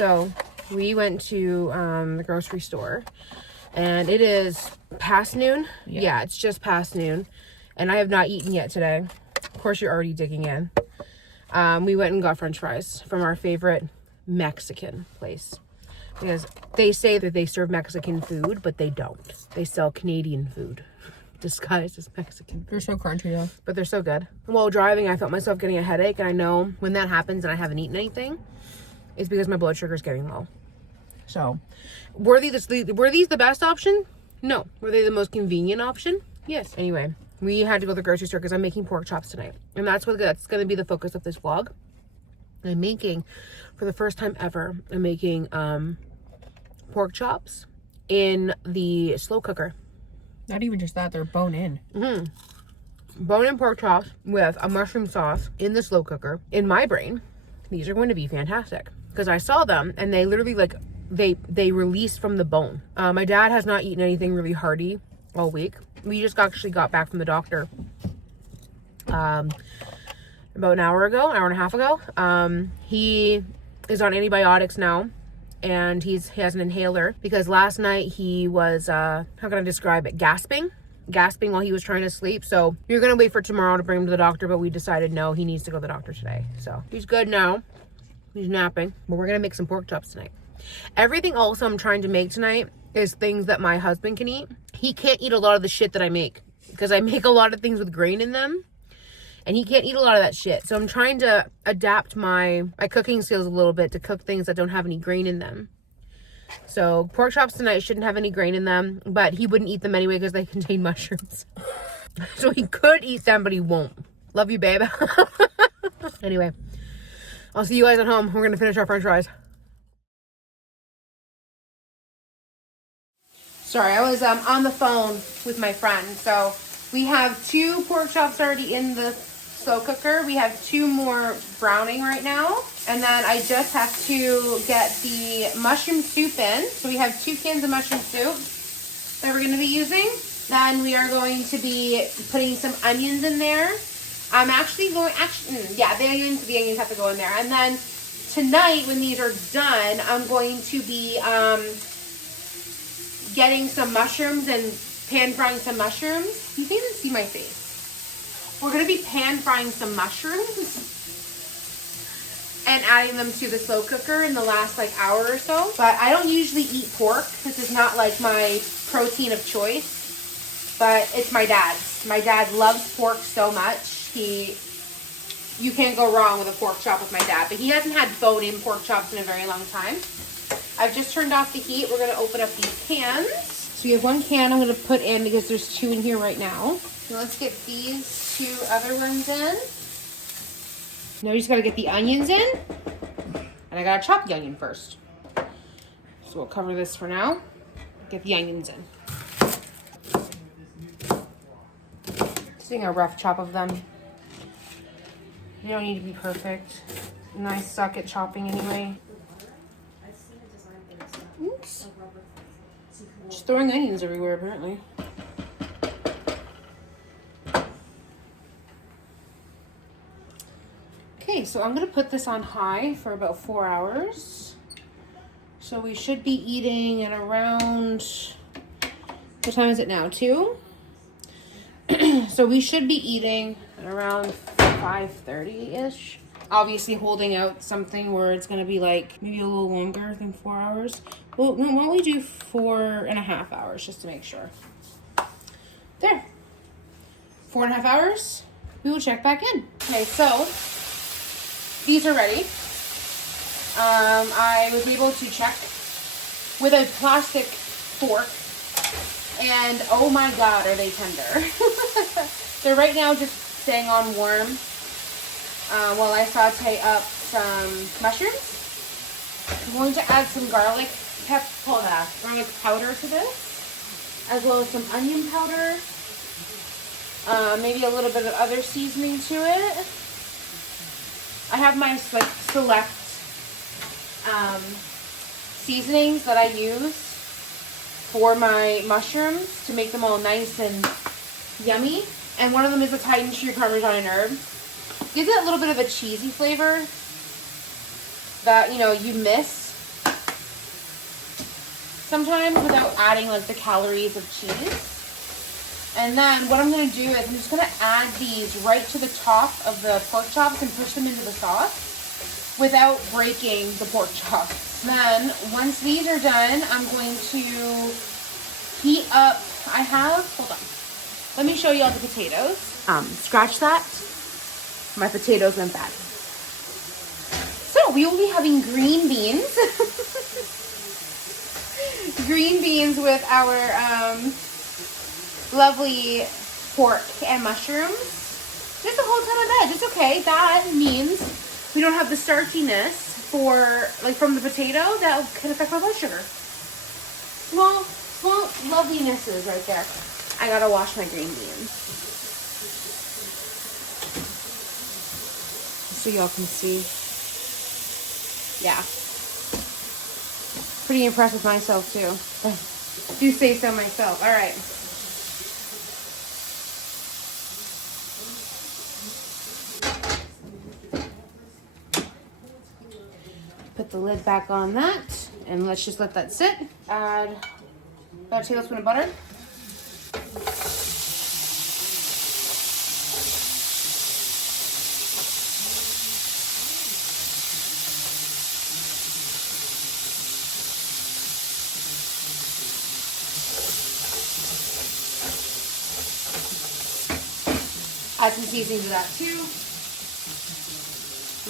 So we went to the grocery store, and it is past noon. Yeah, it's just past noon, and I have not eaten yet today. Of course, you're already digging in. We went and got French fries from our favorite Mexican place, because they say that they serve Mexican food, but they don't. They sell Canadian food disguised as Mexican food. They're so crunchy though. But they're so good. While driving, I felt myself getting a headache, and I know when that happens and I haven't eaten anything, it's because my blood sugar is getting low. So, were these the best option? No. Were they the most convenient option? Yes. Anyway, we had to go to the grocery store because I'm making pork chops tonight, and that's going to be the focus of this vlog. I'm making, for the first time ever, I'm making pork chops in the slow cooker. Not even just that, they're bone in. Bone-in pork chops with a mushroom sauce in the slow cooker. In my brain, these are going to be fantastic, because I saw them and they literally they release from the bone. My dad has not eaten anything really hearty all week. We just actually got back from the doctor about an hour and a half ago. He is on antibiotics now, and he has an inhaler because last night he was how can I describe it, gasping while he was trying to sleep. So we were gonna wait for tomorrow to bring him to the doctor, but we decided no, he needs to go to the doctor today. So he's good now, he's napping, but we're gonna make some pork chops tonight. Everything also I'm trying to make tonight is things that my husband can eat. He can't eat a lot of the shit that I make, because I make a lot of things with grain in them, and he can't eat a lot of that shit. So I'm trying to adapt my cooking skills a little bit to cook things that don't have any grain in them. So pork chops tonight shouldn't have any grain in them, but he wouldn't eat them anyway because they contain mushrooms. So he could eat them, but he won't. Love you, babe. Anyway, I'll see you guys at home. We're going to finish our French fries. Sorry, I was on the phone with my friend. So we have 2 pork chops already in the slow cooker. We have 2 more browning right now. And then I just have to get the mushroom soup in. So we have 2 cans of mushroom soup that we're going to be using. Then we are going to be putting some onions in there. I'm the onions have to go in there. And then tonight, when these are done, I'm going to be getting some mushrooms and pan frying some mushrooms. You can't even see my face. We're going to be pan frying some mushrooms and adding them to the slow cooker in the last hour or so. But I don't usually eat pork. This is not my protein of choice, but it's my dad's. My dad loves pork so much. You can't go wrong with a pork chop with my dad, but he hasn't had bone-in pork chops in a very long time. I've just turned off the heat. We're going to open up these cans. So we have 1 can I'm going to put in because there's 2 in here right now. So let's get these 2 other ones in. Now we just got to get the onions in. And I got to chop the onion first. So we'll cover this for now. Get the onions in. Just doing a rough chop of them. You don't need to be perfect. And I suck at chopping anyway. Oops. Just throwing onions everywhere, apparently. Okay, so I'm going to put this on high for about 4 hours. So we should be eating at around, what time is it now, 2? So we should be eating at around 5:30-ish. Obviously holding out something where it's going to be maybe a little longer than 4 hours. Well, no, why don't we do 4.5 hours just to make sure. There. 4.5 hours. We will check back in. Okay, so these are ready. I was able to check with a plastic fork, and oh my god, are they tender. They're right now just staying on warm while I saute up some mushrooms. I'm going to add some garlic powder to this, as well as some onion powder, maybe a little bit of other seasoning to it. I have my select seasonings that I use for my mushrooms to make them all nice and yummy. And one of them is Italian sheer Parmesan and herb. Gives it a little bit of a cheesy flavor that, you miss sometimes without adding like the calories of cheese. And then what I'm going to do is I'm just going to add these right to the top of the pork chops and push them into the sauce without breaking the pork chops. Then once these are done, I'm going to heat up. Hold on. Let me show you all the potatoes. Scratch that. My potatoes went bad. So we will be having green beans. Green beans with our lovely pork and mushrooms. Just a whole ton of veg. It's okay. That means we don't have the starchiness from the potato that can affect my blood sugar. Small lovelinesses right there. I gotta wash my green beans so y'all can see. Yeah. Pretty impressed with myself too. Do say so myself. All right. Put the lid back on that and let's just let that sit. Add about a tablespoon of butter. Add some seasoning to that too.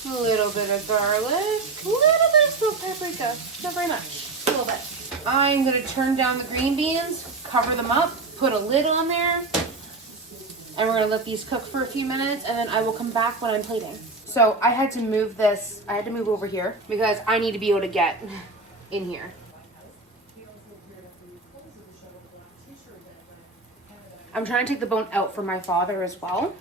A little bit of garlic, a little bit of smoked paprika, not very much, a little bit. I'm gonna turn down the green beans, cover them up, put a lid on there, and we're gonna let these cook for a few minutes, and then I will come back when I'm plating. So I had to move this, I had to move over here because I need to be able to get in here. I'm trying to take the bone out for my father as well.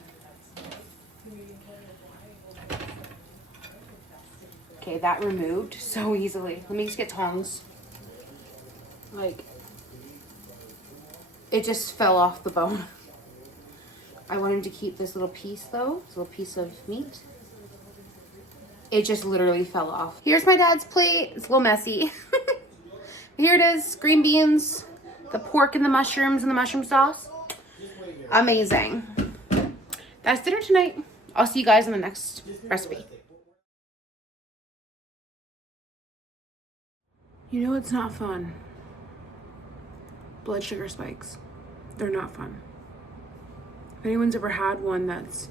Okay, that removed so easily. Let me just get tongs. Like, it just fell off the bone. I wanted to keep this little piece though, this little piece of meat. It just literally fell off. Here's my dad's plate. It's a little messy. Here it is, green beans, the pork and the mushrooms and the mushroom sauce. Amazing. That's dinner tonight. I'll see you guys in the next recipe. You know it's not fun. Blood sugar spikes. They're not fun. If anyone's ever had one that's,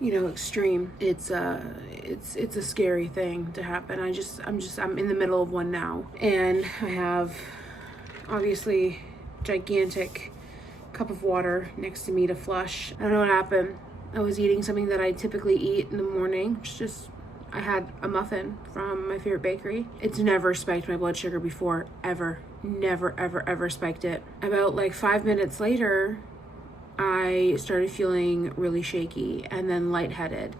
extreme, it's a scary thing to happen. I'm in the middle of one now, and I have obviously gigantic cup of water next to me to flush. I don't know what happened. I was eating something that I typically eat in the morning. I had a muffin from my favorite bakery. It's never spiked my blood sugar before, ever. Never, ever, ever spiked it. About 5 minutes later, I started feeling really shaky and then lightheaded.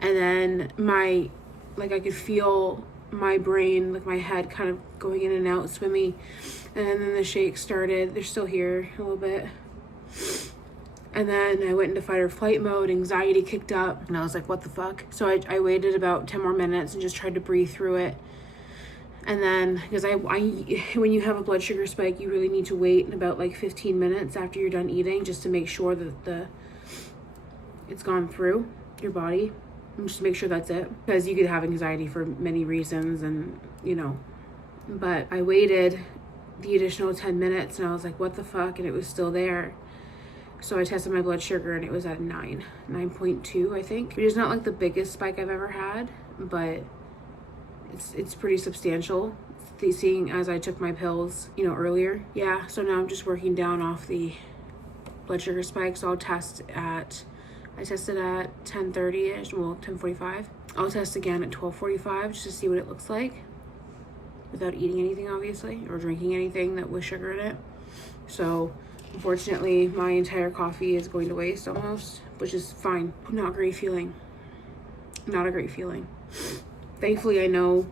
And then I could feel my brain, my head kind of going in and out, swimmy. And then the shakes started. They're still here a little bit. And then I went into fight or flight mode, anxiety kicked up, and I was like, what the fuck? So I waited about 10 more minutes and just tried to breathe through it. And then, because when you have a blood sugar spike, you really need to wait about 15 minutes after you're done eating just to make sure that it's gone through your body. And just to make sure that's it. Because you could have anxiety for many reasons and, But I waited the additional 10 minutes and I was like, what the fuck? And it was still there. So I tested my blood sugar and it was at 9.2, I think. Which is not the biggest spike I've ever had, but it's pretty substantial. Seeing as I took my pills, earlier. Yeah, so now I'm just working down off the blood sugar spike. So I tested at 10:30ish, 10:45. I'll test again at 12:45 just to see what it looks like without eating anything, obviously, or drinking anything that with sugar in it. So unfortunately, my entire coffee is going to waste almost, which is fine. Not a great feeling. Not a great feeling. Thankfully, I know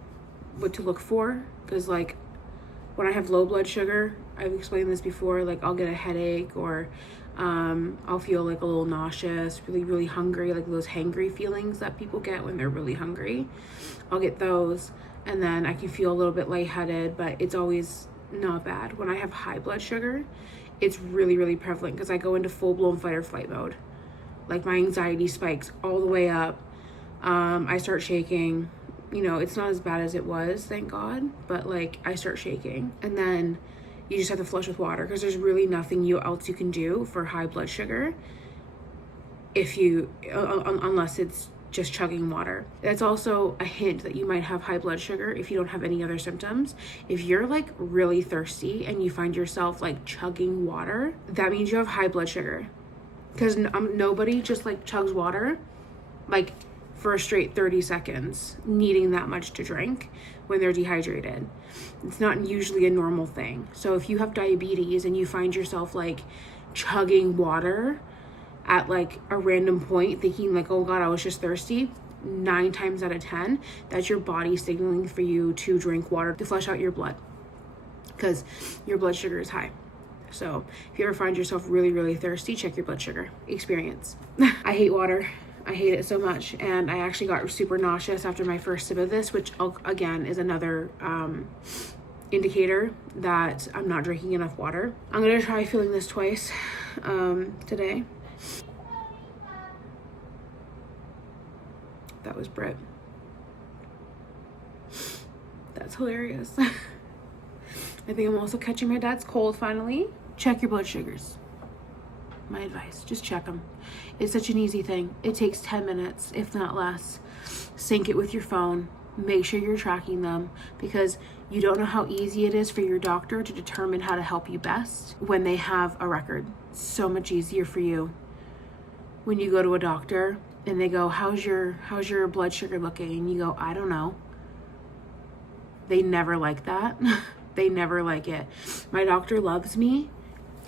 what to look for because, when I have low blood sugar, I've explained this before, I'll get a headache or I'll feel a little nauseous, really, really hungry, those hangry feelings that people get when they're really hungry. I'll get those. and then I can feel a little bit lightheaded, but it's always not bad. When I have high blood sugar, it's really, really prevalent because I go into full-blown fight or flight mode. Like my anxiety spikes all the way up. I start shaking. You know, it's not as bad as it was, thank God, but like I start shaking, and then you just have to flush with water because there's really nothing else you can do for high blood sugar if you unless it's just chugging water. That's also a hint that you might have high blood sugar if you don't have any other symptoms. If you're like really thirsty and you find yourself like chugging water, that means you have high blood sugar, because nobody just like chugs water like for a straight 30 seconds, needing that much to drink when they're dehydrated. It's not usually a normal thing. So if you have diabetes and you find yourself like chugging water at like a random point, thinking like, oh God, I was just thirsty, 9 times out of 10, that's your body signaling for you to drink water to flush out your blood, because your blood sugar is high. So if you ever find yourself really, really thirsty, check your blood sugar. Experience. I hate water. I hate it so much, and I actually got super nauseous after my first sip of this, which again is another indicator that I'm not drinking enough water. I'm gonna try filling this twice today. That was Brit. That's hilarious. I think I'm also catching my dad's cold finally. Check your blood sugars. My advice, just check them. It's such an easy thing. It takes 10 minutes, if not less. Sync it with your phone. Make sure you're tracking them, because you don't know how easy it is for your doctor to determine how to help you best when they have a record. So much easier for you when you go to a doctor and they go, how's your blood sugar looking? And you go, I don't know. They never like that. They never like it. My doctor loves me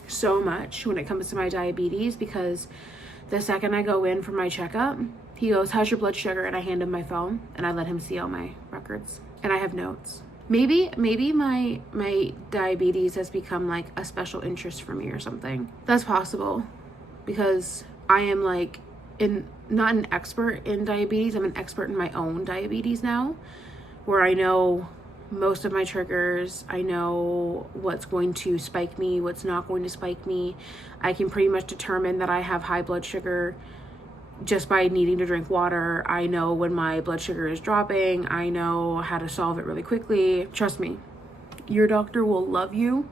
so much when it comes to my diabetes, because the second I go in for my checkup, he goes, how's your blood sugar? And I hand him my phone and I let him see all my records, and I have notes. Maybe my diabetes has become like a special interest for me or something. That's possible, because I am like not an expert in diabetes. I'm an expert in my own diabetes now, where I know most of my triggers. I know what's going to spike me, what's not going to spike me. I can pretty much determine that I have high blood sugar just by needing to drink water. I know when my blood sugar is dropping. I know how to solve it really quickly. Trust me, your doctor will love you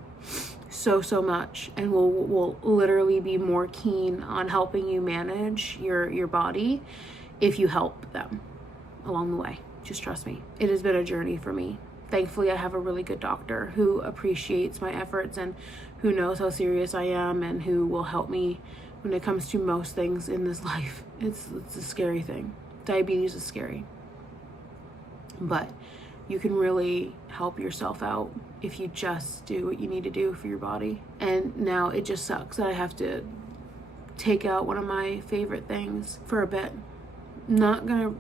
so much, and will literally be more keen on helping you manage your body if you help them along the way. Just trust me. It has been a journey for me. Thankfully, I have a really good doctor who appreciates my efforts and who knows how serious I am, and who will help me when it comes to most things in this life. It's a scary thing. Diabetes is scary. But you can really help yourself out if you just do what you need to do for your body. And now it just sucks that I have to take out one of my favorite things for a bit. Not gonna,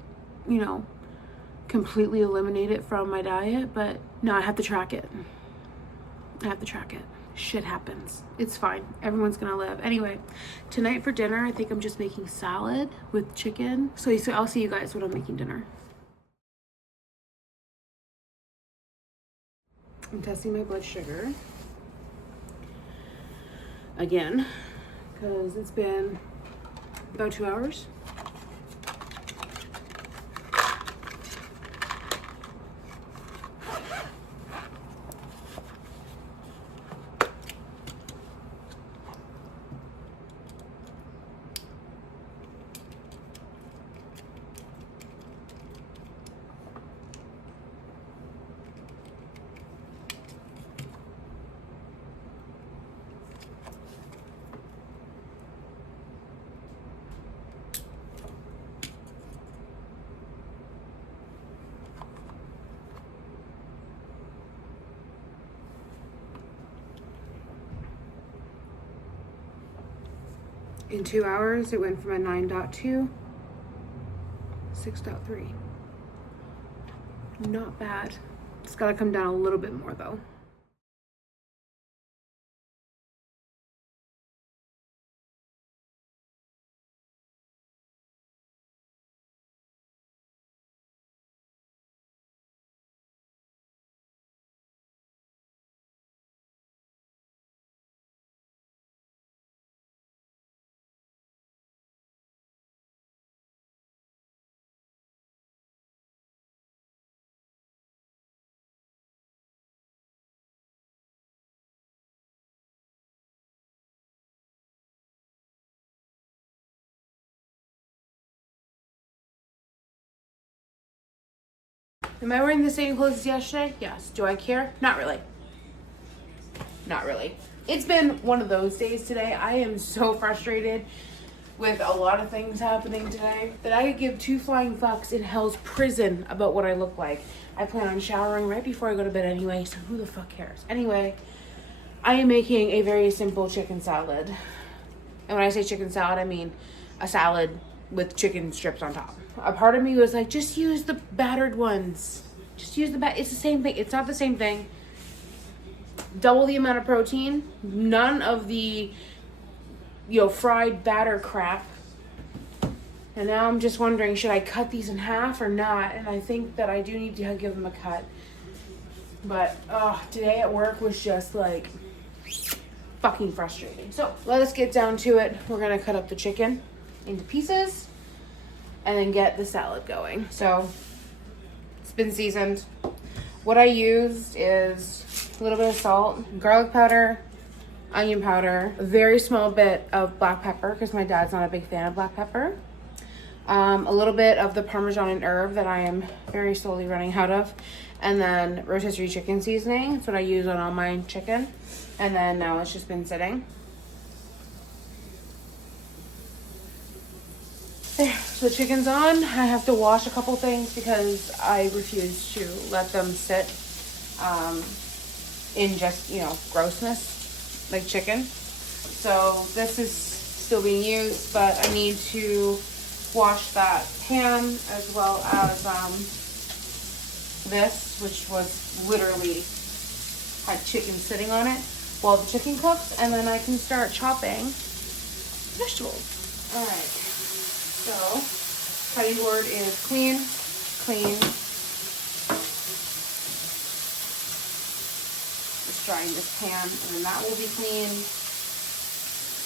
completely eliminate it from my diet, but no, I have to track it. Shit happens. It's fine. Everyone's gonna live. Anyway, tonight for dinner, I think I'm just making salad with chicken. So I'll see you guys when I'm making dinner. I'm testing my blood sugar again, because it's been about 2 hours. In 2 hours, it went from a 9.2, 6.3. Not bad. It's gotta come down a little bit more though. Am I wearing the same clothes as yesterday? Yes. Do I care? Not really. Not really. It's been one of those days today. I am so frustrated with a lot of things happening today that I could give two flying fucks in hell's prison about what I look like. I plan on showering right before I go to bed anyway, so who the fuck cares? Anyway, I am making a very simple chicken salad. And when I say chicken salad, I mean a salad with chicken strips on top. A part of me was like, just use the battered ones. Just use it's the same thing. It's not the same thing. Double the amount of protein. None of the, fried batter crap. And now I'm just wondering, should I cut these in half or not? And I think that I do need to give them a cut. But today at work was just like fucking frustrating. So let us get down to it. We're gonna cut up the chicken into pieces and then get the salad going. So it's been seasoned. What I used is a little bit of salt, garlic powder, onion powder, a very small bit of black pepper because my dad's not a big fan of black pepper. A little bit of the Parmesan and herb that I am very slowly running out of. And then rotisserie chicken seasoning. That's what I use on all my chicken. And then now it's just been sitting. There, so the chicken's on. I have to wash a couple things because I refuse to let them sit in just, grossness, like chicken. So this is still being used, but I need to wash that pan as well as this, which was literally had chicken sitting on it while the chicken cooks, and then I can start chopping vegetables. All right, so cutting board is clean. Just drying this pan, and then that will be clean.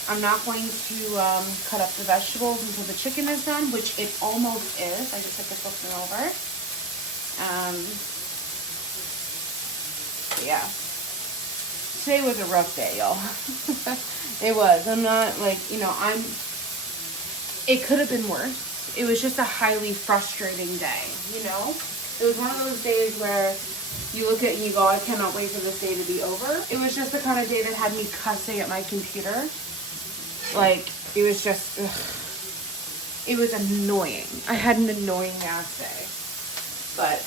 I'm not going to cut up the vegetables until the chicken is done, which it almost is. I just took this looking over. Yeah. Today was a rough day, y'all. It was. I'm not like, it could have been worse. It was just a highly frustrating day, It was one of those days where you look at it and you go, I cannot wait for this day to be over. It was just the kind of day that had me cussing at my computer. Like, it was just, it was annoying. I had an annoying ass day. But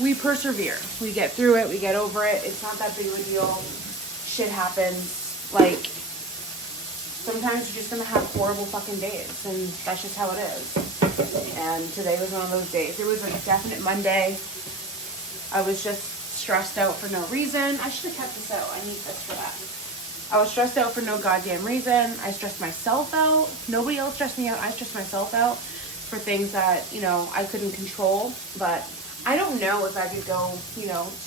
we persevere. We get through it. We get over it. It's not that big of a deal. Shit happens. Like, sometimes you're just going to have horrible fucking days. And that's just how it is. And today was one of those days. There was a definite Monday. I was just stressed out for no reason. I should have kept this out. I need this for that. I was stressed out for no goddamn reason. I stressed myself out. Nobody else stressed me out. I stressed myself out for things that, I couldn't control. But I don't know if I could go,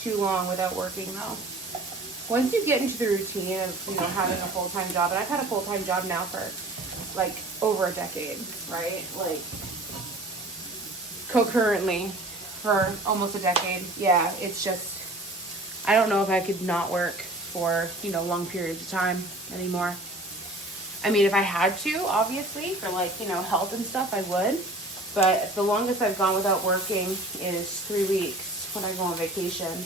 too long without working though. Once you get into the routine of, having a full-time job, and I've had a full-time job now for like over a decade, right? Like concurrently for almost a decade. Yeah, it's just, I don't know if I could not work for, long periods of time anymore. I mean, if I had to, obviously, for like, health and stuff, I would. But the longest I've gone without working is 3 weeks when I go on vacation.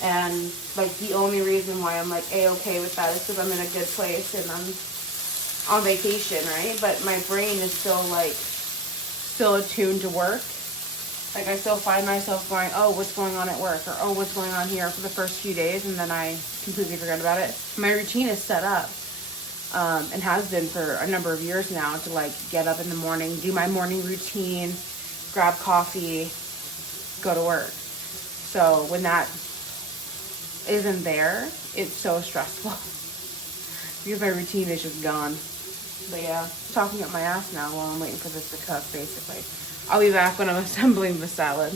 And like the only reason why I'm like A-okay with that is because I'm in a good place and I'm on vacation, right? But my brain is still attuned to work. Like, I still find myself going, oh, what's going on at work? Or, oh, what's going on here for the first few days, and then I completely forget about it. My routine is set up, and has been for a number of years now, to, like, get up in the morning, do my morning routine, grab coffee, go to work. So when that isn't there, it's so stressful. Because my routine is just gone. But yeah, talking up my ass now while I'm waiting for this to cook, basically. I'll be back when I'm assembling the salad.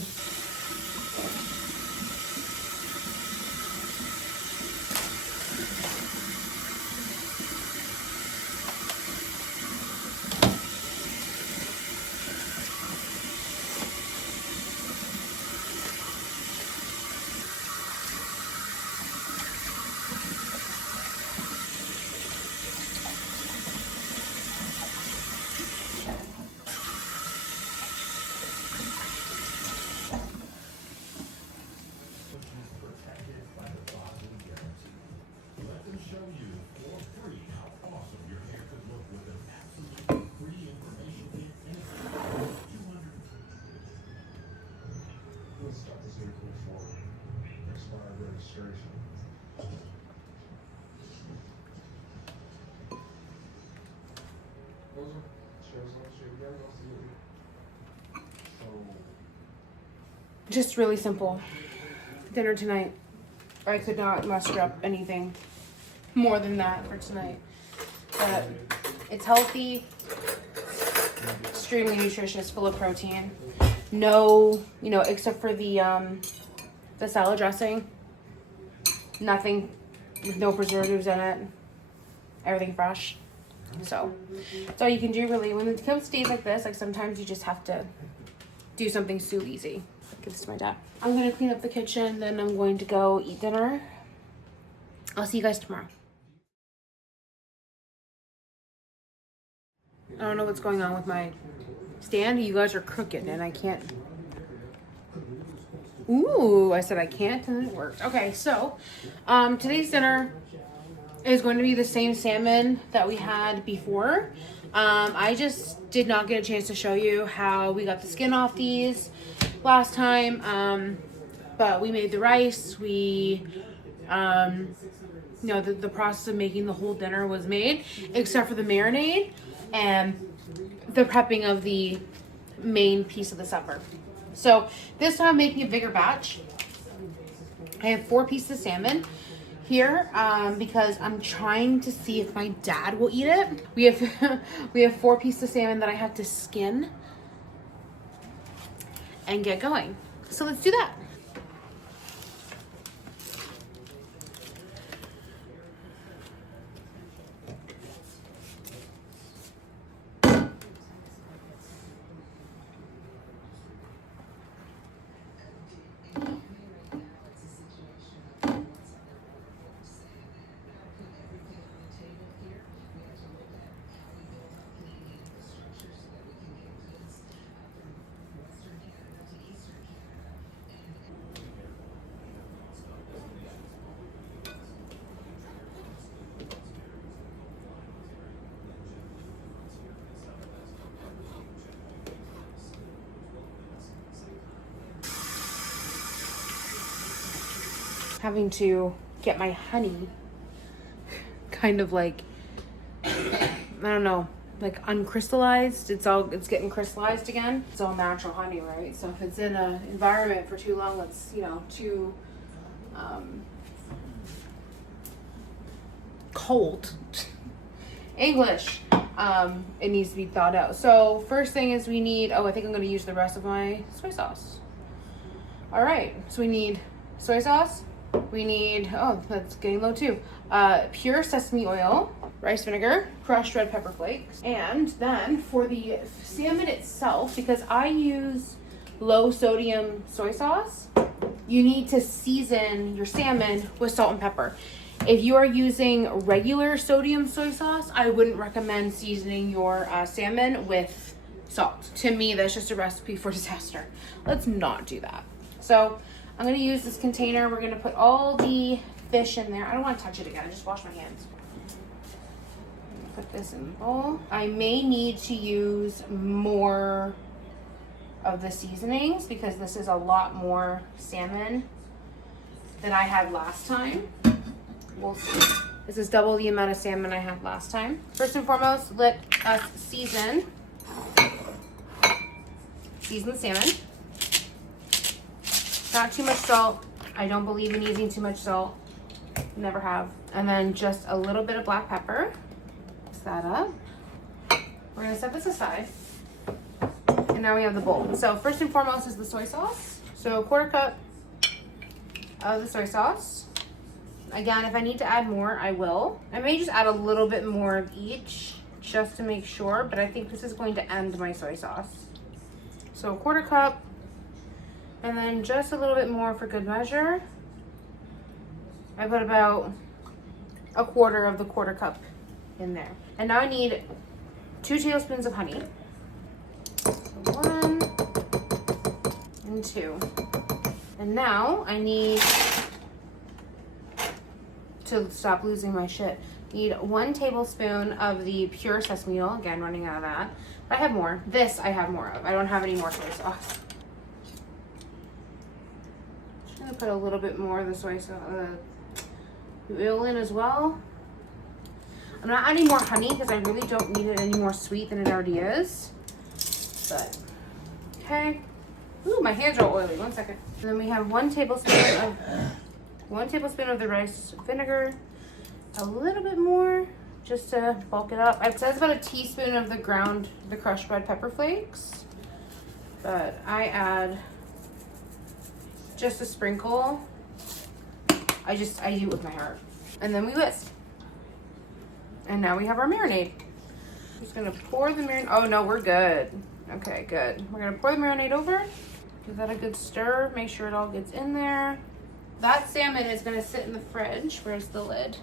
Just really simple dinner tonight. I could not muster up anything more than that for tonight. But it's healthy, extremely nutritious, full of protein. No, you know, except for the salad dressing. Nothing, with no preservatives in it. Everything fresh. So that's all you can do really. When it comes to days like this, like sometimes you just have to do something so easy. Give this to my dad. I'm gonna clean up the kitchen, then I'm going to go eat dinner. I'll see you guys tomorrow. I don't know what's going on with my stand. You guys are crooked and I can't. Ooh, I said I can't and it worked. Okay, so today's dinner is going to be the same salmon that we had before. I just did not get a chance to show you how we got the skin off these last time. But we made the rice. We, you know, the process of making the whole dinner was made, except for the marinade and the prepping of the main piece of the supper. So this time I'm making a bigger batch. I have 4 pieces of salmon here because I'm trying to see if my dad will eat it. We have 4 pieces of salmon that I have to skin and get going. So let's do that. Having to get my honey kind of like, I don't know, like uncrystallized. It's getting crystallized again. It's all natural honey, right? So if it's in an environment for too long, it's, you know, too cold. English. It needs to be thawed out. So first thing is we need, I think I'm going to use the rest of my soy sauce. All right. So we need soy sauce. We need, that's getting low too. Pure sesame oil, rice vinegar, crushed red pepper flakes. And then for the salmon itself, because I use low sodium soy sauce, you need to season your salmon with salt and pepper. If you are using regular sodium soy sauce, I wouldn't recommend seasoning your salmon with salt. To me, that's just a recipe for disaster. Let's not do that. So I'm going to use this container. We're going to put all the fish in there. I don't want to touch it again. I just wash my hands. Put this in the bowl. I may need to use more of the seasonings because this is a lot more salmon than I had last time. We'll see. This is double the amount of salmon I had last time. First and foremost, let us season the salmon. Not too much salt. I don't believe in using too much salt. Never have. And then just a little bit of black pepper. Mix that up. We're gonna set this aside. And now we have the bowl. So first and foremost is the soy sauce. So 1/4 cup of the soy sauce. Again, if I need to add more, I will. I may just add a little bit more of each just to make sure, but I think this is going to end my soy sauce. So 1/4 cup. And then just a little bit more for good measure. I put about 1/4 of the 1/4 cup in there. And now I need 2 tablespoons of honey. So 1 and 2. And now I need to stop losing my shit. Need 1 tablespoon of the pure sesame oil. Again, running out of that. I have more. This I have more of. I don't have any more soy sauce. gonna put a little bit more of the soy sauce, oil in as well. I'm not adding more honey because I really don't need it any more sweet than it already is. But, okay. Ooh, my hands are all oily. 1 second. And then we have 1 tablespoon of the rice vinegar. A little bit more, just to bulk it up. It says about a teaspoon of the crushed red pepper flakes. But I add just a sprinkle. I do it with my heart. And then we whisk. And now we have our marinade. Just gonna pour the marinade. Oh no, we're good. Okay, good. We're gonna pour the marinade over. Give that a good stir. Make sure it all gets in there. That salmon is gonna sit in the fridge. Where's the lid?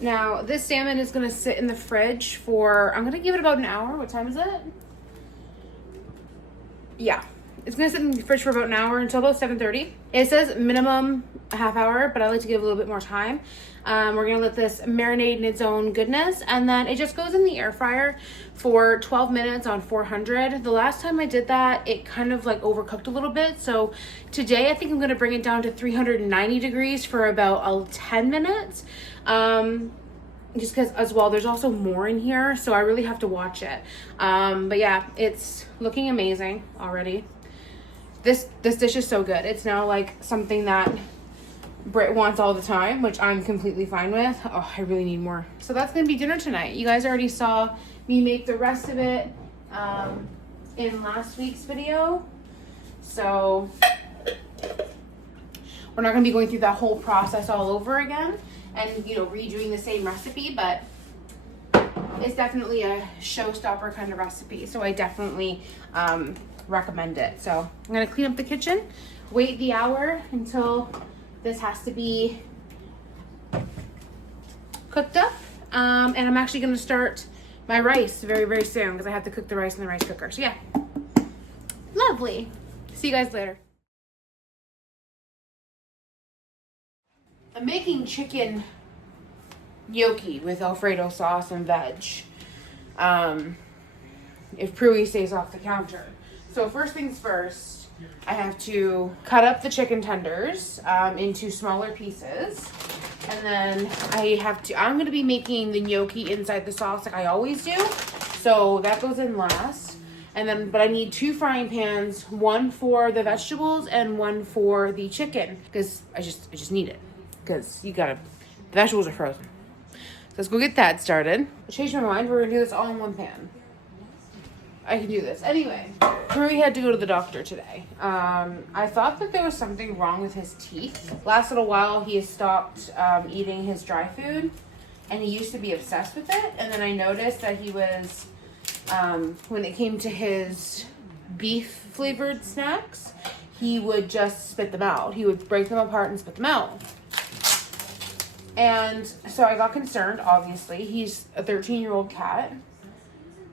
Now, this salmon is gonna sit in the fridge for, I'm gonna give it about an hour. What time is it? Yeah. It's gonna sit in the fridge for about an hour until about 7:30. It says minimum a half hour, but I like to give a little bit more time. We're gonna let this marinate in its own goodness, and then it just goes in the air fryer for 12 minutes on 400. The last time I did that, it kind of like overcooked a little bit. So today I think I'm gonna bring it down to 390 degrees for about 10 minutes. Just because as well, there's also more in here, so I really have to watch it. But yeah, it's looking amazing already. This dish is so good. It's now like something that Britt wants all the time, which I'm completely fine with. Oh, I really need more. So that's gonna be dinner tonight. You guys already saw me make the rest of it in last week's video. So we're not gonna be going through that whole process all over again and, you know, redoing the same recipe, but it's definitely a showstopper kind of recipe. So I definitely recommend it. So I'm gonna clean up the kitchen, wait the hour until this has to be cooked up. And I'm actually gonna start my rice very, very soon because I have to cook the rice in the rice cooker. So yeah, lovely. See you guys later. I'm making chicken gnocchi with Alfredo sauce and veg. If Pruy stays off the counter. So first things first, I have to cut up the chicken tenders into smaller pieces. And then I'm going to be making the gnocchi inside the sauce like I always do. So that goes in last. And then, but I need 2 frying pans, 1 for the vegetables and 1 for the chicken. Because I just need it. Because the vegetables are frozen. So let's go get that started. I changed my mind, we're going to do this all in 1 pan. I can do this. Anyway, Pruy had to go to the doctor today. I thought that there was something wrong with his teeth. Last little while, he has stopped eating his dry food, and he used to be obsessed with it. And then I noticed that he was, when it came to his beef-flavored snacks, he would just spit them out. He would break them apart and spit them out. And so I got concerned, obviously. He's a 13-year-old cat.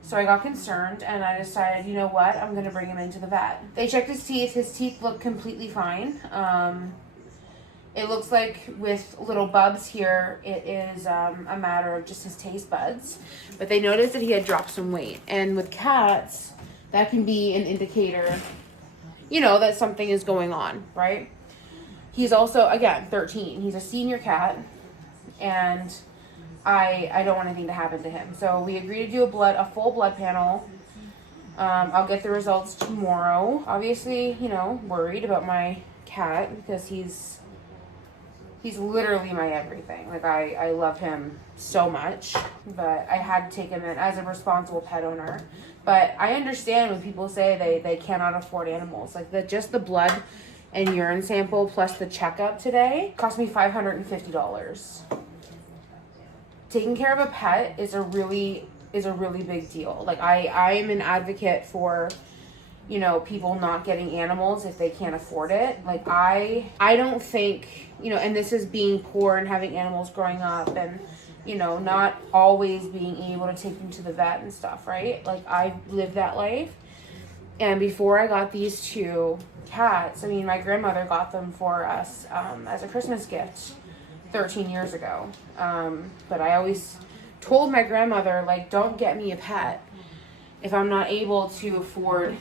So I got concerned and I decided, you know what, I'm going to bring him into the vet. They checked his teeth. His teeth look completely fine. It looks like with little bubs here, it is a matter of just his taste buds. But they noticed that he had dropped some weight. And with cats, that can be an indicator, you know, that something is going on, right? He's also, again, 13. He's a senior cat. And I don't want anything to happen to him. So we agreed to do a full blood panel. I'll get the results tomorrow. Obviously, you know, worried about my cat because he's literally my everything. Like I love him so much, but I had to take him in as a responsible pet owner. But I understand when people say they cannot afford animals. Like just the blood and urine sample plus the checkup today cost me $550. Taking care of a pet is a really big deal. Like I'm an advocate for, you know, people not getting animals if they can't afford it. Like I don't think, you know, and this is being poor and having animals growing up and, you know, not always being able to take them to the vet and stuff, right? Like I lived that life. And before I got these 2 cats, I mean, my grandmother got them for us as a Christmas gift 13 years ago. But I always told my grandmother, like, don't get me a pet if I'm not able to afford,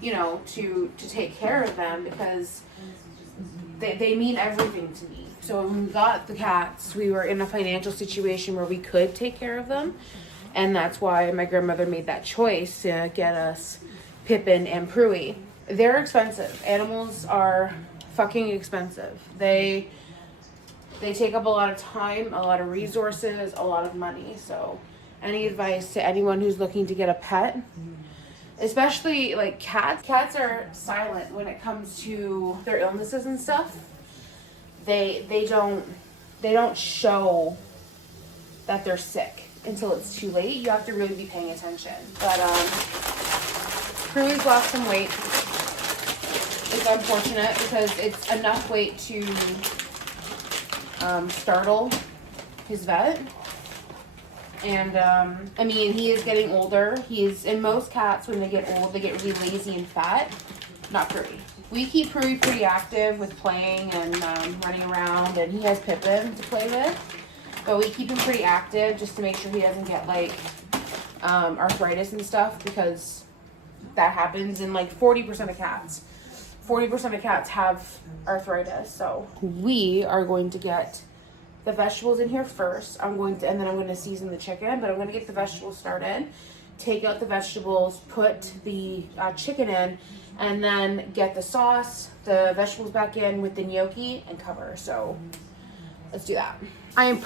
you know, to take care of them, because they mean everything to me. So when we got the cats, we were in a financial situation where we could take care of them. And that's why my grandmother made that choice to get us Pippin and Pruey. They're expensive. Animals are fucking expensive. They take up a lot of time, a lot of resources, a lot of money. So any advice to anyone who's looking to get a pet, especially like cats. Cats are silent when it comes to their illnesses and stuff. They don't show that they're sick until it's too late. You have to really be paying attention. But Prui's lost some weight. It's unfortunate because it's enough weight to startle his vet. And I mean, he is getting older. And most cats, when they get old, they get really lazy and fat. Not Pruy. We keep Pruy pretty active with playing and running around, and he has Pippin to play with. But we keep him pretty active just to make sure he doesn't get like arthritis and stuff, because that happens in like 40% of cats. 40% of cats have arthritis. So we are going to get the vegetables in here first. And then I'm going to season the chicken, but I'm going to get the vegetables started. Take out the vegetables, put the chicken in, and then get the sauce, the vegetables back in with the gnocchi, and cover. So let's do that. I am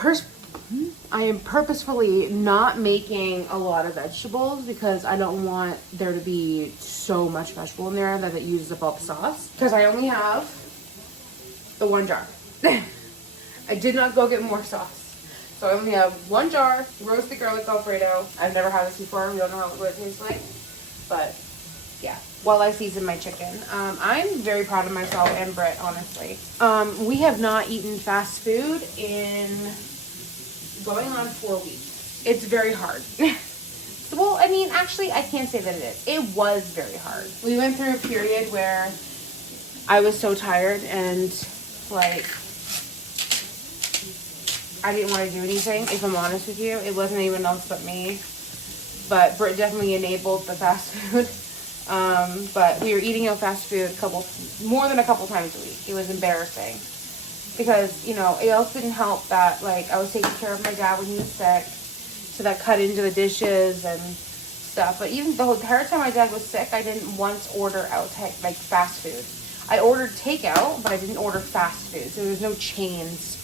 purposefully not making a lot of vegetables because I don't want there to be so much vegetable in there that it uses up all the sauce. Because I only have the one jar. I did not go get more sauce. So I only have one jar, roasted garlic Alfredo. I've never had this before. We don't know what it tastes like. But yeah, while I season my chicken. I'm very proud of myself and Britt, honestly. We have not eaten fast food in going on 4 weeks. It's very hard. Well, I mean, actually, I can't say that it is. It was very hard. We went through a period where I was so tired and like I didn't want to do anything, if I'm honest with you. It wasn't anyone else but me. But Britt definitely enabled the fast food. But we were eating out fast food more than a couple times a week. It was embarrassing. Because, you know, it also didn't help that, like, I was taking care of my dad when he was sick. So that cut into the dishes and stuff. But even the entire time my dad was sick, I didn't once order out, like, fast food. I ordered takeout, but I didn't order fast food. So there was no chains.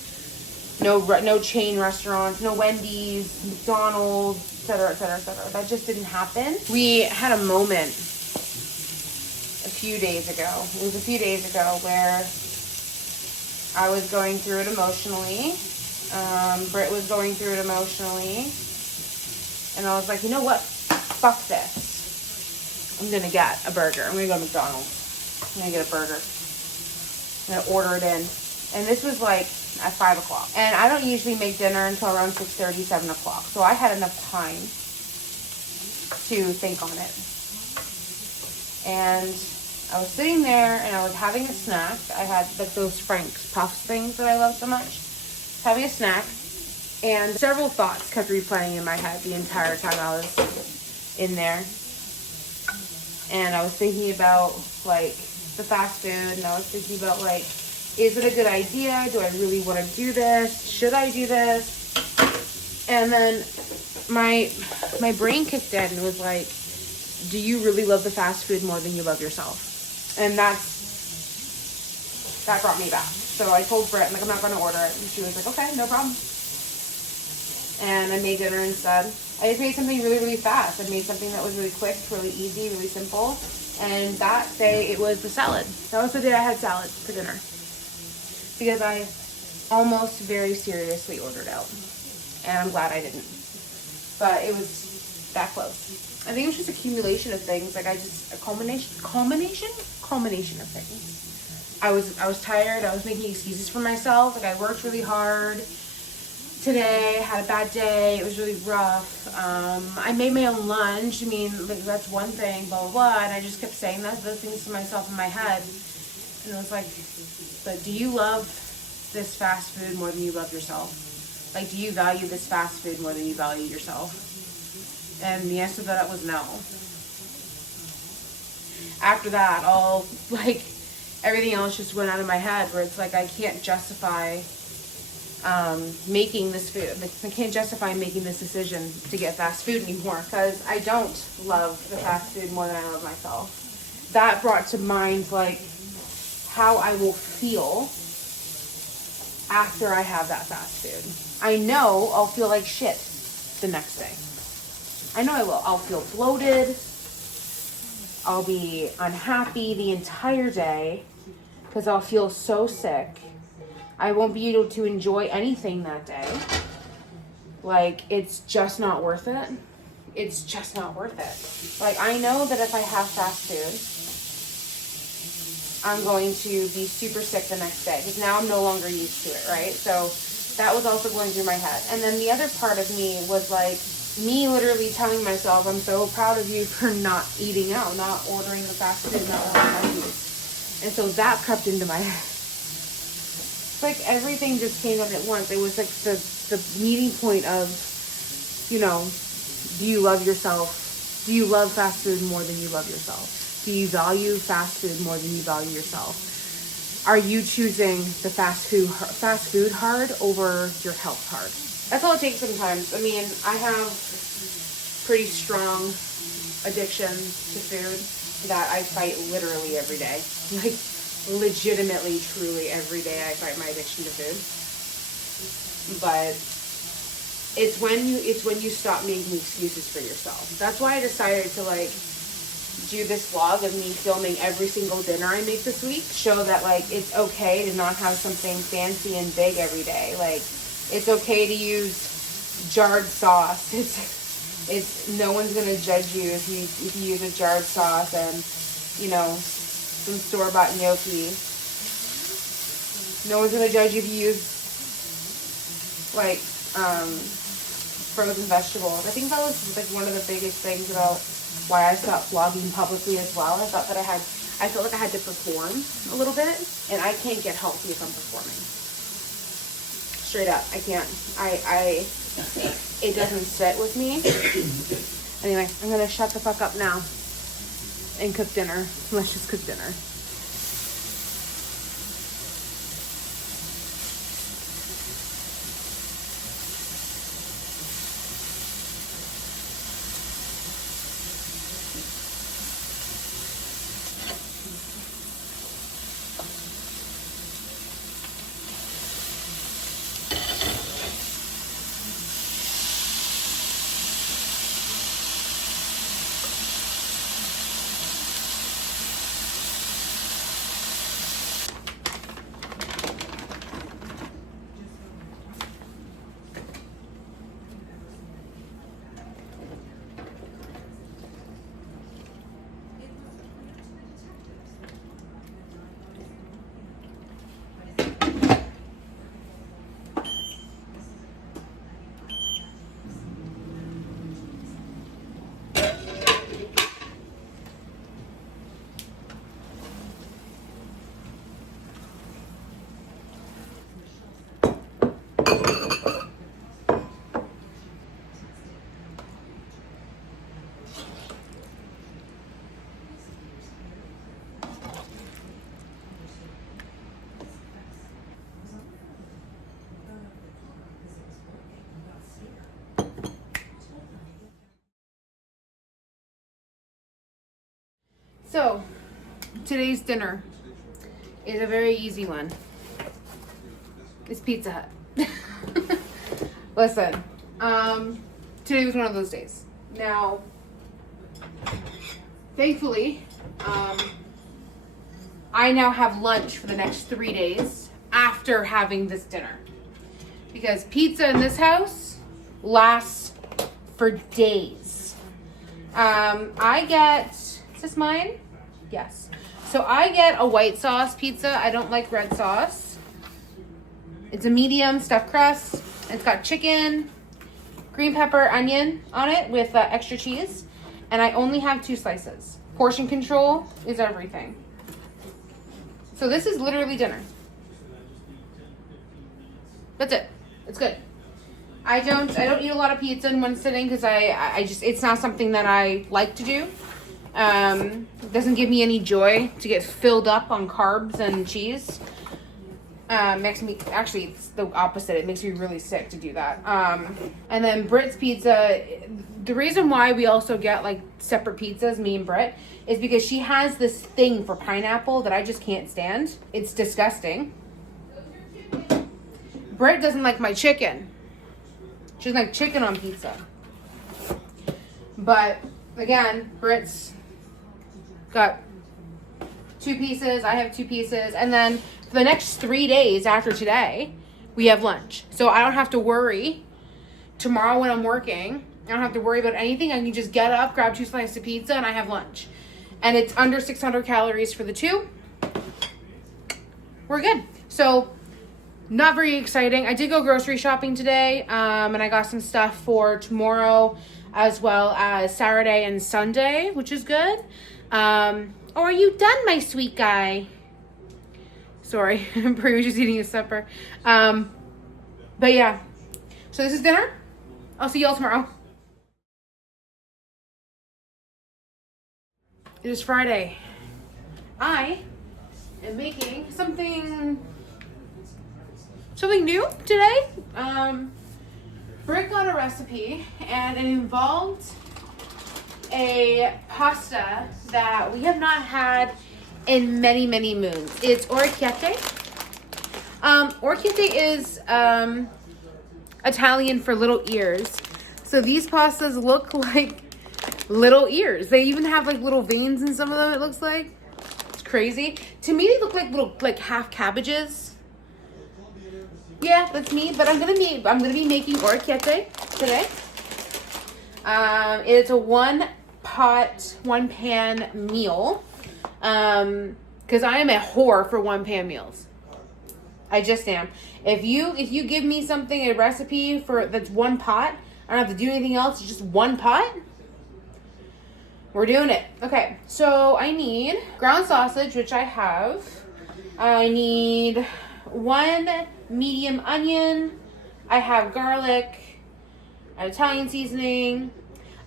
No chain restaurants, no Wendy's, McDonald's, etc., etc., etc. That just didn't happen. We had a moment a few days ago. It was a few days ago where I was going through it emotionally. Britt was going through it emotionally. And I was like, you know what? Fuck this. I'm going to get a burger. I'm going to go to McDonald's. I'm going to get a burger. I'm going to order it in. And this was like at 5 o'clock. And I don't usually make dinner until around 6:30, 7 o'clock. So I had enough time to think on it. And I was sitting there and I was having a snack. I had like those Frank's Puffs things that I love so much. Having a snack. And several thoughts kept replaying in my head the entire time I was in there. And I was thinking about like the fast food, and I was thinking about like, is it a good idea? Do I really want to do this? Should I do this? And then my brain kicked in and was like, do you really love the fast food more than you love yourself? And that brought me back. So I told Britt, like, I'm not going to order it. And she was like, okay, no problem. And I made dinner instead. I just made something really, really fast. I made something that was really quick, really easy, really simple. And that day it was the salad. That was the day I had salad for dinner. Because I almost very seriously ordered out. And I'm glad I didn't. But it was that close. I think it was just accumulation of things. Like a culmination of things. I was tired. I was making excuses for myself. Like I worked really hard today. I had a bad day. It was really rough. I made my own lunch. I mean, like, that's one thing, blah, blah, blah. And I just kept saying those things to myself in my head. And I was like, but do you love this fast food more than you love yourself? Like, do you value this fast food more than you value yourself? And the answer to that was no. After that, all like everything else just went out of my head, where it's like I can't justify making this food. I can't justify making this decision to get fast food anymore, because I don't love the fast food more than I love myself. That brought to mind like how I will feel after I have that fast food. I know I'll feel like shit the next day. I know I will. I'll feel bloated. I'll be unhappy the entire day because I'll feel so sick. I won't be able to enjoy anything that day. Like, it's just not worth it. It's just not worth it. Like, I know that if I have fast food, I'm going to be super sick the next day because now I'm no longer used to it, right? So that was also going through my head. And then the other part of me was like, me literally telling myself, I'm so proud of you for not eating out, not ordering the fast food, not ordering my food. And so that crept into my head. It's like everything just came up at once. It was like the meeting point of, you know, do you love yourself? Do you love fast food more than you love yourself? Do you value fast food more than you value yourself? Are you choosing the fast food hard over your health hard? That's all it takes sometimes. I mean, I have pretty strong addictions to food that I fight literally every day. Like, legitimately, truly every day I fight my addiction to food. But it's when you stop making excuses for yourself. That's why I decided to like do this vlog of me filming every single dinner I make this week. Show that like it's okay to not have something fancy and big every day. Like, it's okay to use jarred sauce. It's no one's gonna judge you if you use a jarred sauce and, you know, some store-bought gnocchi. No one's gonna judge you if you use like frozen vegetables. I think that was like one of the biggest things about why I stopped vlogging publicly as well. I felt like I had to perform a little bit, and I can't get healthy if I'm performing. Straight up, I can't. It doesn't sit with me. Anyway, I'm gonna shut the fuck up now and cook dinner. Let's just cook dinner. So, today's dinner is a very easy one. It's Pizza Hut. Listen, today was one of those days. Now, thankfully, I now have lunch for the next 3 days after having this dinner. Because pizza in this house lasts for days. I get... Is this mine? Yes. So I get a white sauce pizza. I don't like red sauce. It's a medium stuffed crust. It's got chicken, green pepper, onion on it with extra cheese. And I only have 2 slices. Portion control is everything. So this is literally dinner. That's it. It's good. I don't eat a lot of pizza in one sitting because I just, it's not something that I like to do. It doesn't give me any joy to get filled up on carbs and cheese. Makes me, actually it's the opposite. It makes me really sick to do that. And then Britt's pizza, the reason why we also get like separate pizzas, me and Britt, is because she has this thing for pineapple that I just can't stand. It's disgusting. Britt doesn't like my chicken. She doesn't like chicken on pizza. But again, Britt's got 2 pieces. I have 2 pieces. And then for the next 3 days after today, we have lunch. So I don't have to worry tomorrow when I'm working. I don't have to worry about anything. I can just get up, grab 2 slices of pizza, and I have lunch. And it's under 600 calories for the 2. We're good. So not very exciting. I did go grocery shopping today, and I got some stuff for tomorrow as well as Saturday and Sunday, which is good. Oh, are you done, my sweet guy? Sorry, Brie was just eating his supper. But yeah, so this is dinner. I'll see y'all tomorrow. It is Friday. I am making something new today. Britt got a recipe and it involved a pasta that we have not had in many, many moons. It's orecchiette. Orecchiette is Italian for little ears. So these pastas look like little ears. They even have like little veins in some of them, it looks like. It's crazy. To me, they look like little like half cabbages. Yeah, that's me. But I'm gonna be making orecchiette today. It's a one pan meal. Because I am a whore for 1-pan meals. I just am. If you give me something, a recipe for that's 1 pot, I don't have to do anything else. It's just 1 pot. We're doing it. Okay, so I need ground sausage, which I have. I need 1 medium onion. I have garlic. I have Italian seasoning.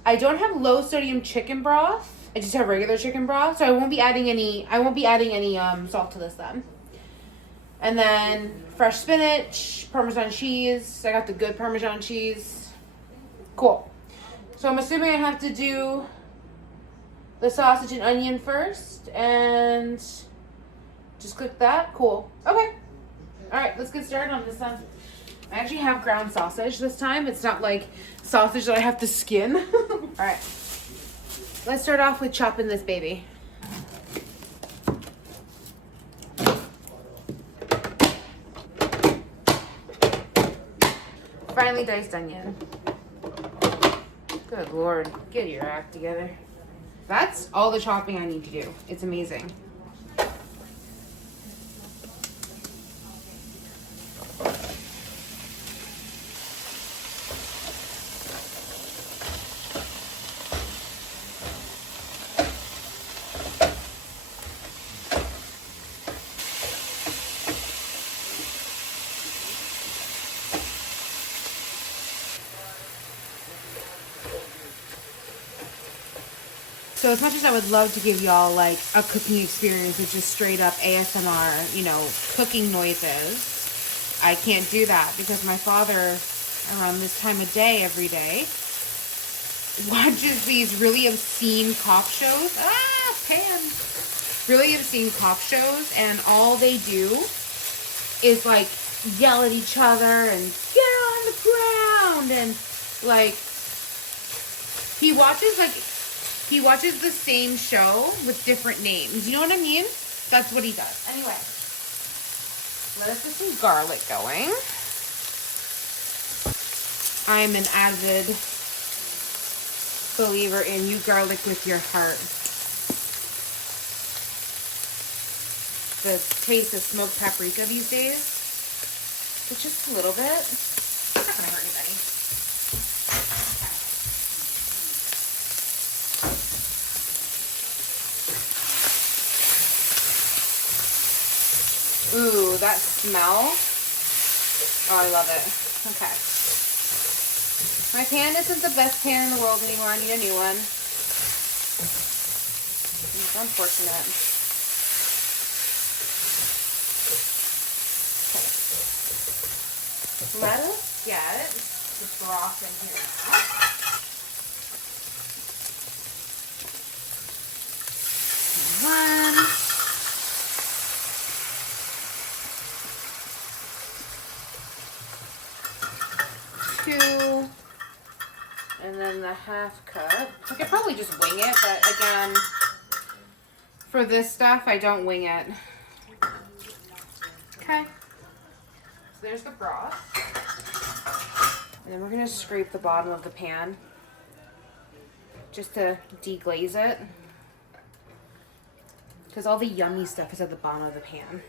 I don't have low sodium chicken broth. I just have regular chicken broth, so I won't be adding any salt to this then. And then fresh spinach, Parmesan cheese. I got the good Parmesan cheese. Cool. So I'm assuming I have to do the sausage and onion first and just cook that. Cool. Okay. All right, let's get started on this then. I actually have ground sausage this time. It's not like sausage that I have to skin. All right. Let's start off with chopping this baby. Finely diced onion. Good Lord, get your act together. That's all the chopping I need to do. It's amazing. So as much as I would love to give y'all like a cooking experience with just straight up ASMR, you know, cooking noises, I can't do that because my father around this time of day every day watches these really obscene cop shows. Really obscene cop shows, and all they do is like yell at each other and get on the ground, and like he watches the same show with different names. You know what I mean? That's what he does. Anyway, let us get some garlic going. I'm an avid believer in you garlic with your heart. The taste of smoked paprika these days. It's just a little bit. It's not gonna hurt anybody. Ooh, that smell. Oh, I love it. Okay. My pan isn't the best pan in the world anymore. I need a new one. It's unfortunate. Okay. Let us get the broth in here now. One. Two. And then the half cup. I could probably just wing it, but again, for this stuff, I don't wing it. Okay. So there's the broth. And then we're gonna scrape the bottom of the pan just to deglaze it. Because all the yummy stuff is at the bottom of the pan.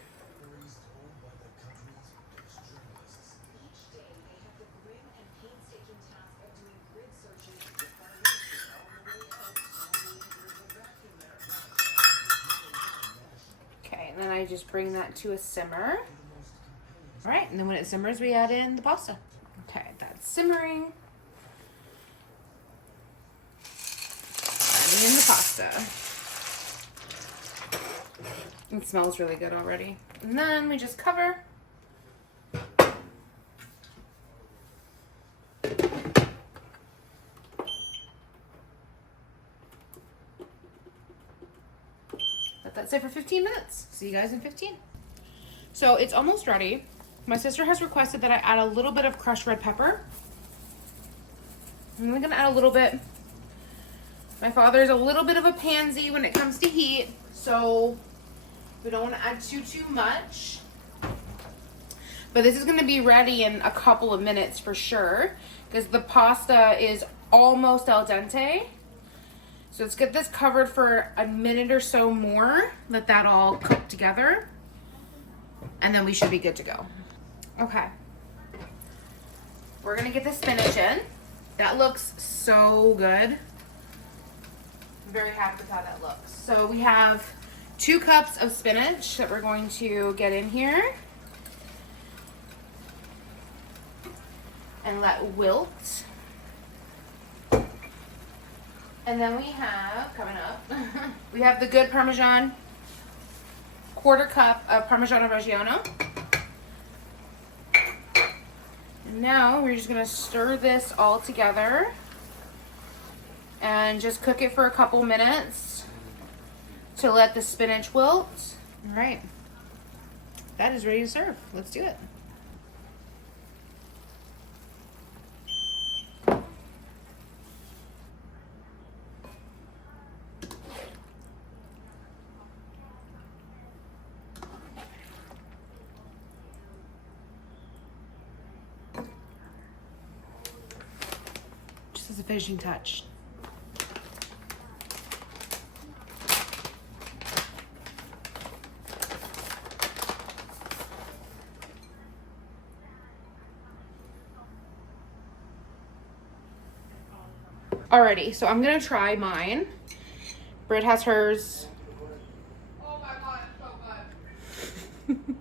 Okay, and then I just bring that to a simmer. All right, and then when it simmers, we add in the pasta. Okay, that's simmering. Adding in the pasta. It smells really good already. And then we just cover. Let that sit for 15 minutes. See you guys in 15. So it's almost ready. My sister has requested that I add a little bit of crushed red pepper. I'm only gonna add a little bit. My father's a little bit of a pansy when it comes to heat, so we don't want to add too much. But this is going to be ready in a couple of minutes for sure, because the pasta is almost al dente. So let's get this covered for a minute or so more. Let that all cook together. And then we should be good to go. Okay. We're going to get the spinach in. That looks so good. I'm very happy with how that looks. So we have 2 cups of spinach that we're going to get in here and let wilt. And then we have, coming up, we have the good Parmesan, 1/4 cup of Parmigiano Reggiano. And now we're just gonna stir this all together and just cook it for a couple minutes to let the spinach wilt. All right, that is ready to serve. Let's do it. Just as a finishing touch. Alrighty, so I'm gonna try mine. Britt has hers. Oh my god, it's so good.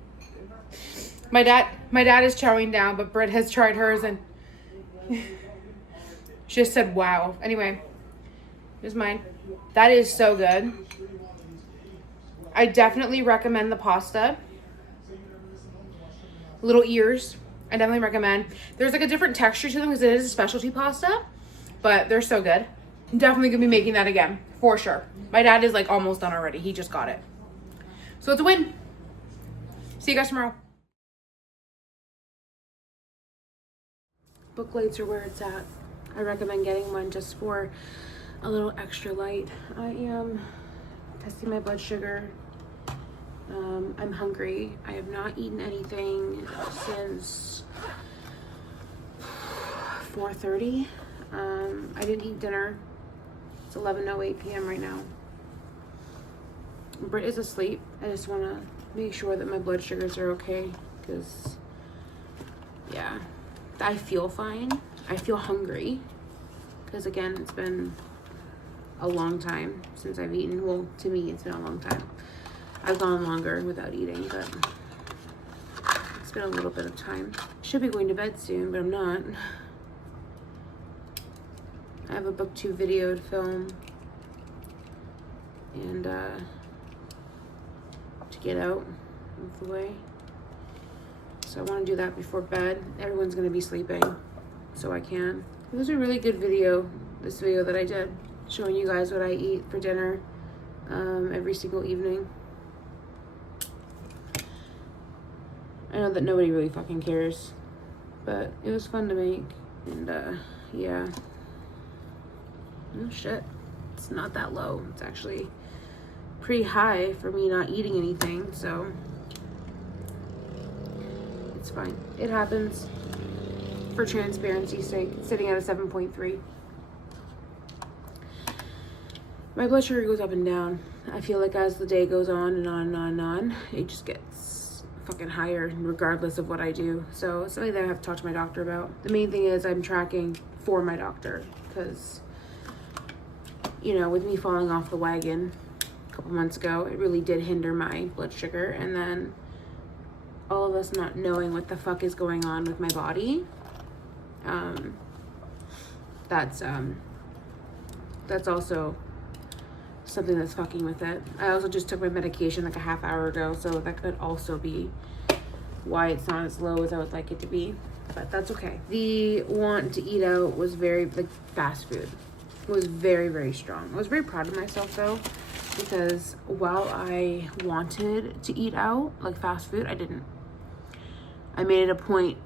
my dad is chowing down, but Britt has tried hers and she just said wow. Anyway, here's mine. That is so good. I definitely recommend the pasta. Little ears, I definitely recommend. There's like a different texture to them because it is a specialty pasta. But they're so good. I'm definitely gonna be making that again, for sure. My dad is like almost done already. He just got it. So it's a win. See you guys tomorrow. Book lights are where it's at. I recommend getting one just for a little extra light. I am testing my blood sugar. I'm hungry. I have not eaten anything since 4:30. I didn't eat dinner. It's 11:08 p.m. right now. Britt is asleep. I just want to make sure that my blood sugars are okay because, yeah, I feel fine. I feel hungry because, again, it's been a long time since I've eaten. Well, to me, it's been a long time. I've gone longer without eating, but it's been a little bit of time. Should be going to bed soon, but I'm not. I have a BookTube video to film and to get out of the way. So I want to do that before bed. Everyone's going to be sleeping, so I can. It was a really good video, this video that I did, showing you guys what I eat for dinner every single evening. I know that nobody really fucking cares, but it was fun to make. And yeah. Oh shit, it's not that low. It's actually pretty high for me not eating anything, so it's fine. It happens. For transparency's sake, it's sitting at a 7.3. My blood sugar goes up and down. I feel like as the day goes on and on and on and on, it just gets fucking higher regardless of what I do. So it's something that I have to talk to my doctor about. The main thing is I'm tracking for my doctor because, you know, with me falling off the wagon a couple months ago, it really did hinder my blood sugar. And then all of us not knowing what the fuck is going on with my body, that's also something that's fucking with it. I also just took my medication like a half hour ago, so that could also be why it's not as low as I would like it to be, but that's okay. The want to eat out was very, like, fast food was very, very strong. I was very proud of myself though, because while I wanted to eat out, like fast food, I didn't. I made it a point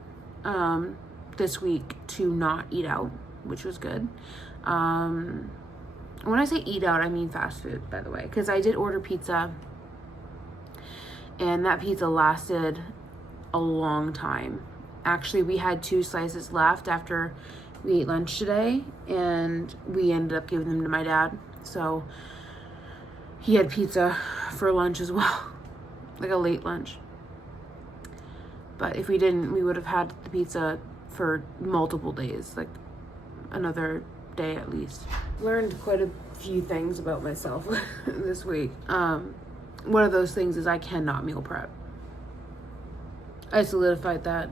this week to not eat out, which was good. When I say eat out, I mean fast food, by the way, because I did order pizza, and that pizza lasted a long time. Actually, we had 2 slices left after we ate lunch today, and we ended up giving them to my dad. So he had pizza for lunch as well, like a late lunch. But if we didn't, we would have had the pizza for multiple days, like another day at least. Learned quite a few things about myself this week. One of those things is I cannot meal prep. I solidified that.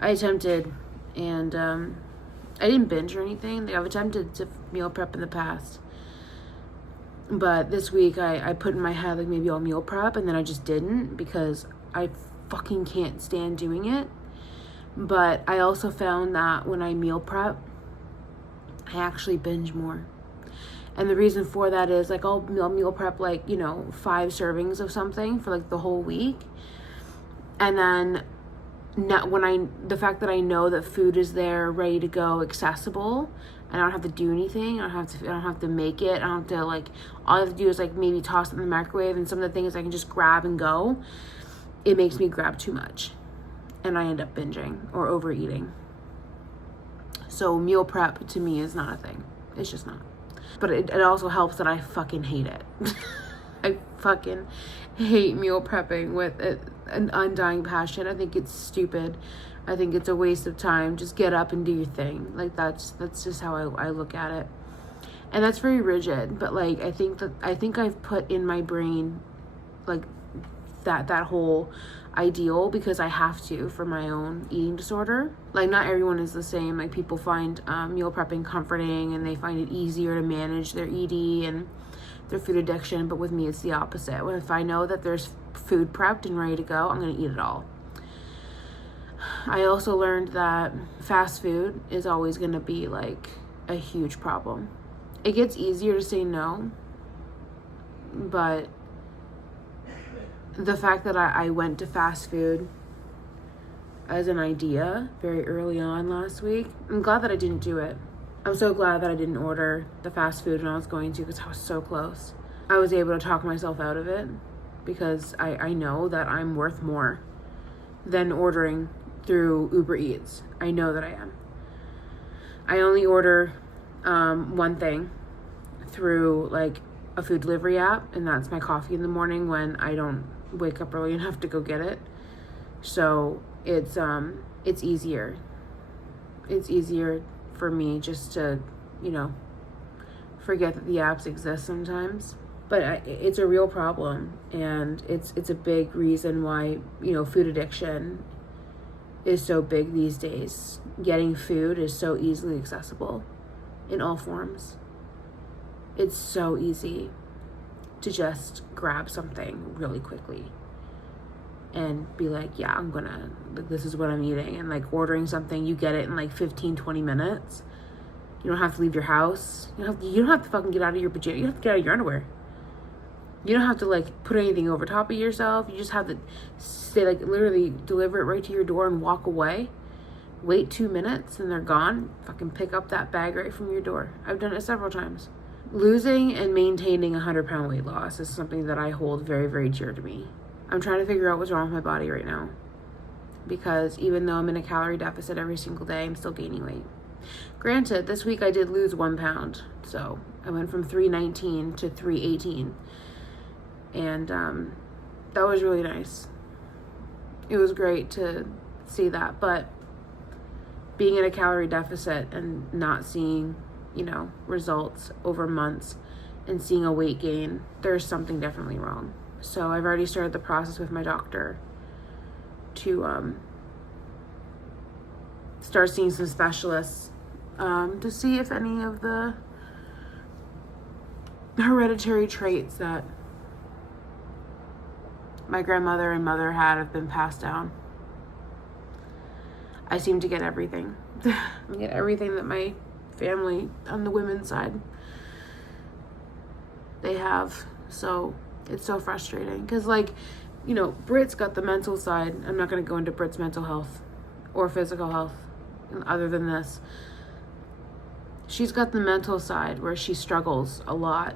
I attempted, and I didn't binge or anything. Like, I've attempted to meal prep in the past, but this week I put in my head like maybe I'll meal prep, and then I just didn't because I fucking can't stand doing it. But I also found that when I meal prep, I actually binge more. And the reason for that is, like, I'll meal prep, like, you know, 5 servings of something for like the whole week. And then the fact that I know that food is there, ready to go, accessible, and I don't have to do anything. I don't have to make it. I don't have to, like, all I have to do is like maybe toss it in the microwave, and some of the things I can just grab and go. It makes me grab too much, and I end up binging or overeating. So meal prep to me is not a thing. It's just not. But it also helps that I fucking hate it. I fucking hate meal prepping with an undying passion. I think it's stupid. I think it's a waste of time. Just get up and do your thing. Like, that's just how I look at it. And that's very rigid. But like, I think I've put in my brain like that whole ideal because I have to for my own eating disorder. Like, not everyone is the same. Like, people find meal prepping comforting, and they find it easier to manage their ED and their food addiction. But with me, it's the opposite. If I know that there's food prepped and ready to go, I'm gonna eat it all. I also learned that fast food is always gonna be like a huge problem. It gets easier to say no, but the fact that I went to fast food as an idea very early on last week, I'm glad that I didn't do it. I'm so glad that I didn't order the fast food when I was going to, because I was so close. I was able to talk myself out of it because I know that I'm worth more than ordering through Uber Eats. I know that I am. I only order one thing through like a food delivery app, and that's my coffee in the morning when I don't wake up early enough to go get it. So it's easier. It's easier for me just to, you know, forget that the apps exist sometimes. But it's a real problem, and it's a big reason why, you know, food addiction is so big these days. Getting food is so easily accessible, in all forms. It's so easy to just grab something really quickly and be like, yeah, this is what I'm eating. And like ordering something, you get it in like 15-20 minutes. You don't have to leave your house. You don't have to fucking get out of your pajamas. You don't have to get out of your underwear. You don't have to like put anything over top of yourself. You just have to say, like, literally deliver it right to your door and walk away. Wait 2 minutes and they're gone. Fucking pick up that bag right from your door. I've done it several times. Losing and maintaining 100-pound weight loss is something that I hold very, very dear to me. I'm trying to figure out what's wrong with my body right now. Because even though I'm in a calorie deficit every single day, I'm still gaining weight. Granted, this week I did lose 1 pound. So I went from 319 to 318. And that was really nice. It was great to see that. But being in a calorie deficit and not seeing, results over months and seeing a weight gain, there's something definitely wrong. So I've already started the process with my doctor to start seeing some specialists to see if any of the hereditary traits that my grandmother and mother had have been passed down. I seem to get everything. I get everything that my family on the women's side they have. So it's so frustrating because, like, Britt's got the mental side. I'm not going to go into Britt's mental health or physical health other than this. She's got the mental side where she struggles a lot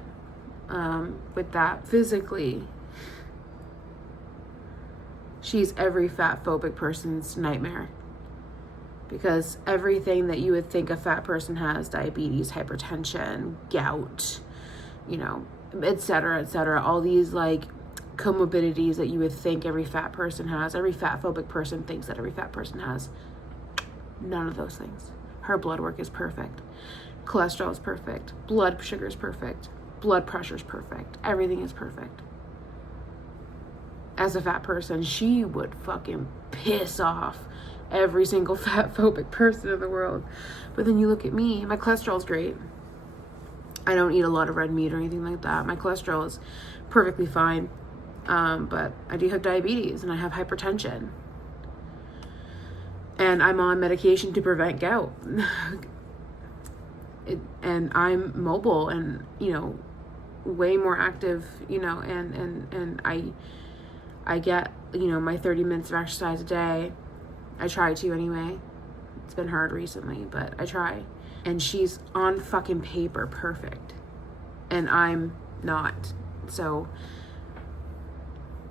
with that. Physically, she's every fat phobic person's nightmare. Because everything that you would think a fat person has, diabetes, hypertension, gout, et cetera, all these like comorbidities that you would think every fat person has, every fat phobic person thinks that every fat person has. None of those things. Her blood work is perfect. Cholesterol is perfect. Blood sugar is perfect. Blood pressure is perfect. Everything is perfect. As a fat person, she would fucking piss off every single fat phobic person in the world. But then you look at me, my cholesterol's great. I don't eat a lot of red meat or anything like that. My cholesterol is perfectly fine. But I do have diabetes and I have hypertension. And I'm on medication to prevent gout. And I'm mobile and, way more active, and I get, my 30 minutes of exercise a day. I try to anyway. It's been hard recently, but I try. And she's on fucking paper perfect. And I'm not. So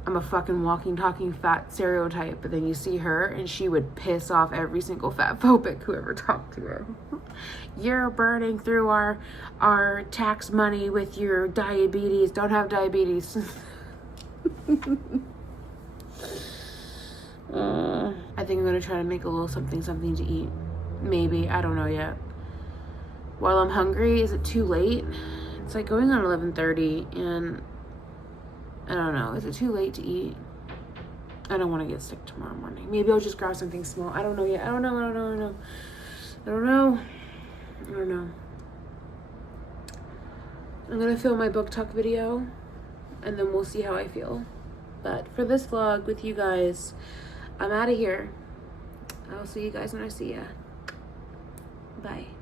I'm a fucking walking, talking fat stereotype. But then you see her and she would piss off every single fat phobic who ever talked to her. You're burning through our tax money with your diabetes. Don't have diabetes. I think I'm going to try to make a little something to eat. Maybe. I don't know yet. While I'm hungry, is it too late? It's like going on 11:30 and I don't know. Is it too late to eat? I don't want to get sick tomorrow morning. Maybe I'll just grab something small. I don't know yet. I don't know. I'm going to film my book tuck video and then we'll see how I feel. But for this vlog with you guys, I'm out of here. I'll see you guys when I see ya. Bye.